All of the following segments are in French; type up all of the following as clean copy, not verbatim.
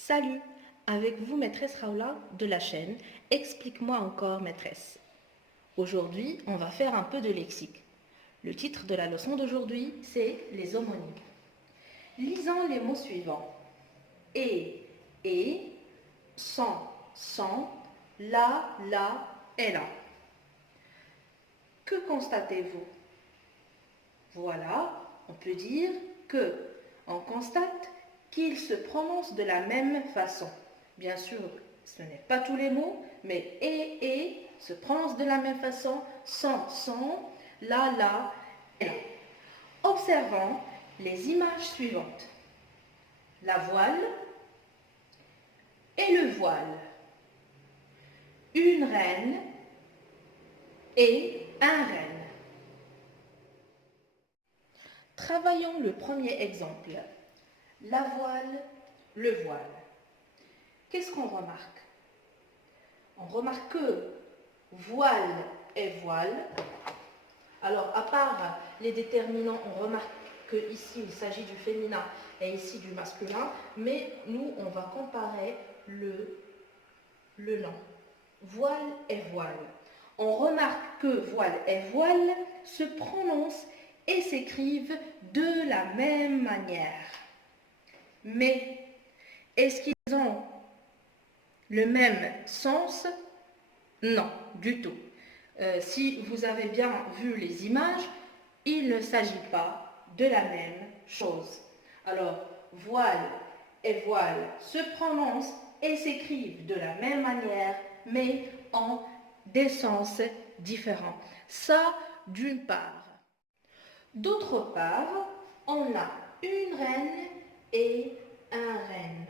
Salut, avec vous maîtresse Raoula de la chaîne Explique-moi encore maîtresse. Aujourd'hui, on va faire un peu de lexique. Le titre de la leçon d'aujourd'hui, c'est les homonymes. Lisons les mots suivants. Et, sans, la, et la. Que constatez-vous? Voilà, on peut dire que on constate qu'ils se prononcent de la même façon. Bien sûr, ce n'est pas tous les mots, mais et se prononcent de la même façon, sans, la, et la. Observons les images suivantes. La voile et le voile. Une reine et un renne. Travaillons le premier exemple. La voile, le voile. Qu'est-ce qu'on remarque? On remarque que voile et voile. Alors, à part les déterminants, on remarque qu'ici, il s'agit du féminin et ici du masculin, mais nous, on va comparer le nom. Voile et voile. On remarque que voile et voile se prononcent et s'écrivent de la même manière. Mais est-ce qu'ils ont le même sens? Non, du tout. Si vous avez bien vu les images, il ne s'agit pas de la même chose. Alors, voile et voile se prononcent et s'écrivent de la même manière, mais en des sens différents. Ça, d'une part. D'autre part, on a une reine et un renne.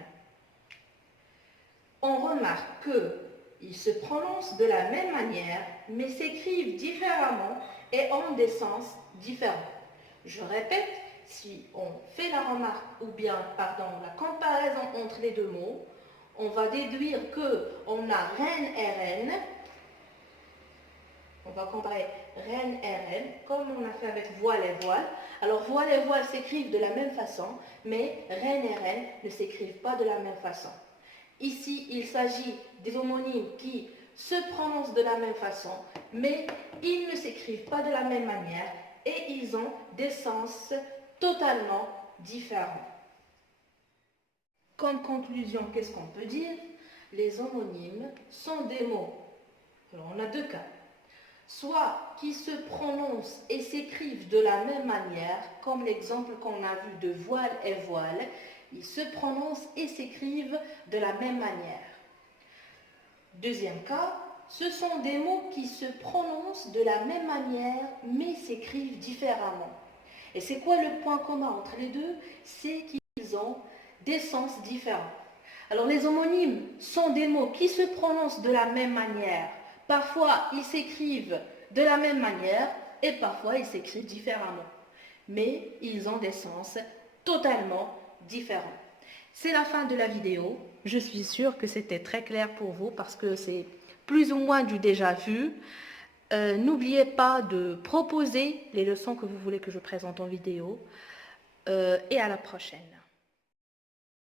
On remarque qu'ils se prononcent de la même manière, mais s'écrivent différemment et ont des sens différents. Je répète, si on fait la remarque ou bien, la comparaison entre les deux mots, on va déduire qu'on a reine et reine. On va comparer reine et reine, comme on a fait avec voile et voile. Alors, voile et voile s'écrivent de la même façon, mais reine et reine ne s'écrivent pas de la même façon. Ici, il s'agit des homonymes qui se prononcent de la même façon, mais ils ne s'écrivent pas de la même manière et ils ont des sens totalement différents. Comme conclusion, qu'est-ce qu'on peut dire? Les homonymes sont des mots. Alors, on a deux cas. Soit qui se prononcent et s'écrivent de la même manière, comme l'exemple qu'on a vu de voile et voile, ils se prononcent et s'écrivent de la même manière. Deuxième cas, ce sont des mots qui se prononcent de la même manière, mais s'écrivent différemment. Et c'est quoi le point commun entre les deux? C'est qu'ils ont des sens différents. Alors les homonymes sont des mots qui se prononcent de la même manière. Parfois, ils s'écrivent de la même manière et parfois, ils s'écrivent différemment. Mais ils ont des sens totalement différents. C'est la fin de la vidéo. Je suis sûre que c'était très clair pour vous parce que c'est plus ou moins du déjà vu. N'oubliez pas de proposer les leçons que vous voulez que je présente en vidéo. Et à la prochaine.